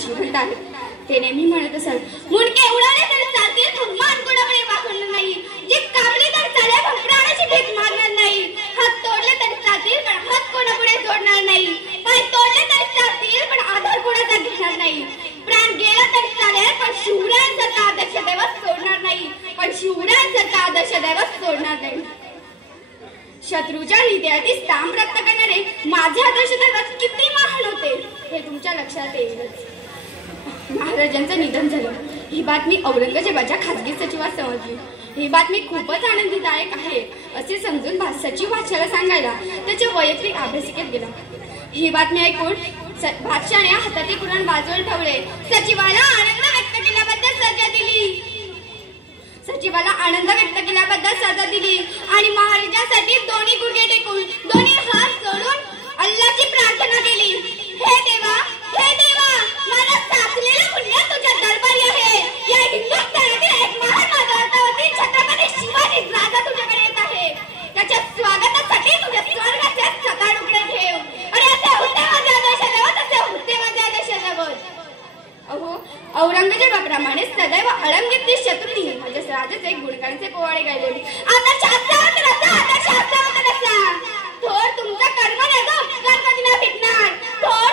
जिवंत आहेत. ते नेहमी म्हणत असत, मुंडके उडाले तर चालतील पण मान कोणाकडे वाकवणार नाही. जे कापले तर चालेल पण प्राणाची भीक मागणार नाही. हात तोडले तर चालतील पण हात कोणापुढे जोडणार नाही. पाय तोडले तर चालतील पण आधार कोणाचा घेणार नाही. प्राण गेला तर चालेल पण शिवरायांसारखा आदर्श दैवत सोडणार नाही. पण शिवरायांसारखा आदर्श दैवत सोडणार नाही. शत्रूच्या हृदयातील स्थान प्राप्त करणारे माझे आदर्श दैवत किती महान होते हे तुमच्या लक्षात येईलच. महाराजांचं निधन झालं ही बातमी औरंगजेबाच्या खाजगी सचिवास समजली. ही बातमी खूपच आनंददायक आहे असे समजून सचिव बादशाला सांगायला त्याच्या वैयक्तिक अभ्यासिकेत गेला. ही बातमी ऐकून बादशाने हातातील कुराण बाजूला ठेवले. सचिवाला आनंद व्यक्त केल्याबद्दल सजा दिली आणि महाराजांसाठी दोन्ही गुडघे टेकून दोन्ही हात जोडून अल्लाची प्रार्थना केली. हे देवा मला साचलेलं पुण्य तुझ्या दरबारी आहे. या हिंदुस्थानातील एक महान मानवतावरती छत्रपती शिवाजी राजा तुझ्याकडे येत आहे. त्याच्या स्वागतासाठी तुझ्या स्वर्गाचे सकाळ उघडे ठेव. आणि असे होते माझे आदर्श दैवत, असे होते माझे आदर्श दैवत. अहो औरंगजेबाप्रमाणे सदैव अलंघित शत्रूंनी माझ्या राजाचे गुणगानाचे पोवाडे गायले. थोर तुमचा कर्म नाही, उपकार कधी ना भेटणार. थोर